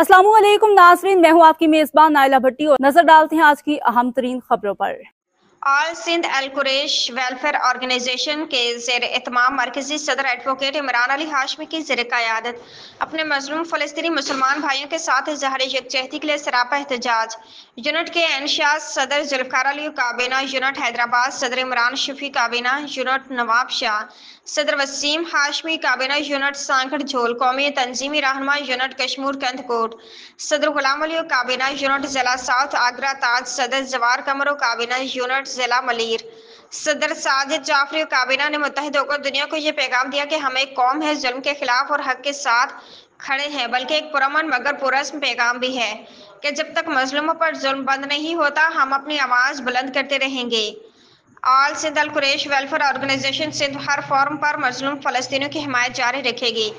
अस्सलामु अलैकुम नाज़रीन, मैं हूँ आपकी मेज़बान नाइला भट्टी और नजर डालते हैं आज की अहम तरीन खबरों पर। ऑल सिंध अल कुरैश वेलफेयर ऑर्गेनाइजेशन के ज़ेर एहतमाम मरकजी सदर एडवोकेट इमरान अली हाशमी की ज़ेर क़यादत अपने मज़लूम फ़लस्तीनी मुसलमान भाइयों के साथ इज़हार यकजहती के लिए सरापा एहतजाज। यूनिट के इंशाज सदर जुल्फ़िकार अली काबीना, यूनिट हैदराबाद सदर इमरान शफी काबीना, यूनिट नवाब शाह सदर वसीम हाशमी काबीना, यूनिट सांकड़ झोल कौमी तंजीमी रहनुमा, यूनिट कश्मीर कंदकोट सदर गुलाम अली काबीना, यूनिट ज़िला साउथ आगरा ताज सदर जवार कमरो काबीना, यूनिट ज़िला मलीर सदर साजिद जाफरी काबीना ने मुत्तहिद होकर दुनिया को ये पैगाम दिया कि हम एक कौम है जुल्म के खिलाफ और हक के साथ खड़े हैं, बल्कि एक पुरअमन मगर पुरस्म पैगाम भी है कि जब तक मजलूमों पर जुल्म बंद नहीं होता हम अपनी आवाज़ बुलंद करते रहेंगे। ऑल सिंध अल कुरैश वेलफेयर ऑर्गेनाइजेशन सिंध हर फॉर्म पर मजलूम फ़लस्तीनियों की हिमायत जारी रखेगी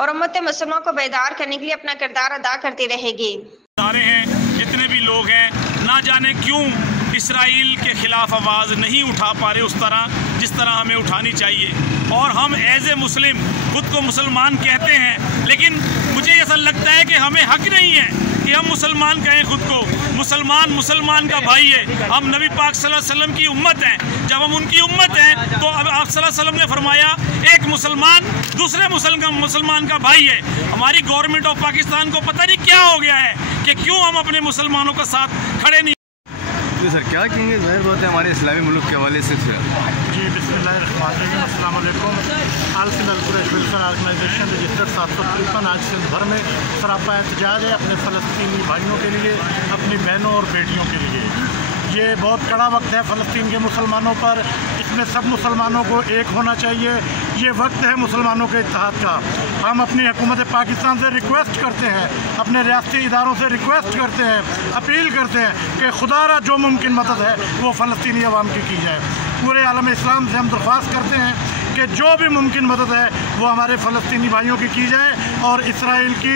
और उम्मत मुसलमान को बेदार करने के लिए अपना किरदार अदा करती रहेगी। जितने भी लोग हैं ना जाने क्यों इसराइल के ख़िलाफ़ आवाज़ नहीं उठा पा रहे उस तरह जिस तरह हमें उठानी चाहिए। और हम एज ए मुस्लिम खुद को मुसलमान कहते हैं, लेकिन मुझे ऐसा लगता है कि हमें हक नहीं है कि हम मुसलमान कहें खुद को। मुसलमान का भाई है, हम नबी पाक सल्लल्लाहु अलैहि वसल्लम की उम्मत हैं। जब हम उनकी उम्मत हैं तो अब आप सल्लल्लाहु अलैहि वसल्लम ने फरमाया एक मुसलमान दूसरे मुसलमान का भाई है। हमारी गवर्नमेंट ऑफ पाकिस्तान को पता नहीं क्या हो गया है कि क्यों हम अपने मुसलमानों का साथ खड़े नहीं। जी सर, क्या कहेंगे? ज़ाहिर बात है हमारे इस्लामी मुल्क के हवाले से। जी बिस्मिल्लाहिर्रहमानिर्रहीम, अस्सलाम वालेकुम। ऑल सिंध अल कुरैश वेलफेयर ऑर्गेनाइजेशन रजिस्टर्ड 753 आज सिंध भर में सरापा एहतजाज है अपने फ़लस्तीनी भाइयों के लिए, अपनी बहनों और बेटियों के लिए। ये बहुत कड़ा वक्त है फ़लस्तीन के मुसलमानों पर, इसमें सब मुसलमानों को एक होना चाहिए। ये वक्त है मुसलमानों के इत्तेहाद का। हम अपनी हुकूमत पाकिस्तान से रिक्वेस्ट करते हैं, अपने रियासती इदारों से रिक्वेस्ट करते हैं, अपील करते हैं कि खुदारा जो मुमकिन मदद है वो फ़लस्तीनी अवाम की जाए। पूरे आलम इस्लाम से हम दरख्वास्त करते हैं कि जो भी मुमकिन मदद है वो हमारे फ़लस्तीनी भाइयों की जाए और इसराइल की